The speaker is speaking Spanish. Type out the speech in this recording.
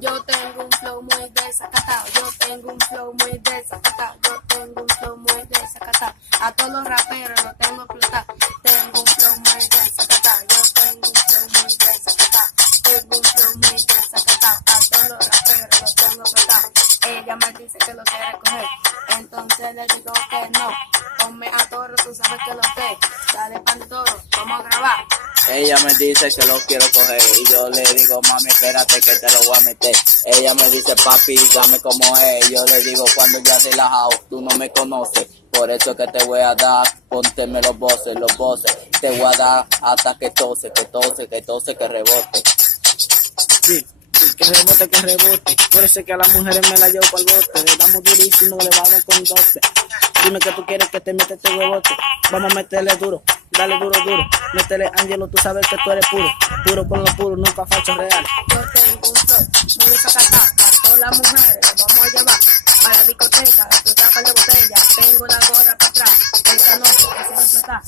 Yo tengo un flow muy desacatado, yo tengo un flow muy desacatado, yo tengo un flow muy desacatado. A todos los raperos los tengo explotados. Tengo un flow muy desacatado, yo tengo un flow muy desacatado. Tengo un flow muy desacatado. A todos los raperos los tengo explotados. Ella me dice que lo quiere coger, entonces le digo que no. Ponme a toro, tú sabes que lo que. Dale pan de toro, vamos a grabar. Ella me dice que lo quiero coger y yo le digo, mami, espérate que te lo voy a meter. Ella me dice, papi, dame como es. Yo le digo, cuando ya relajado, tú no me conoces. Por eso que te voy a dar, pónteme los voces. Te voy a dar hasta que tose, que rebote. Sí, que rebote. Por eso es que a las mujeres me la llevo para el bote. Le damos durísimo, le vamos con 12. Dime que tú quieres que te mete este huevote. Vamos a meterle duro, dale duro. Métele, Angelo, tú sabes que tú eres puro. Puro con lo puro, nunca facho real. Yo tengo un flow muy desacatado. A todas las mujeres las vamos a llevar a la discoteca, a explotar par de botella. Tengo la gorra para atrás, esta noche que se va a explotar.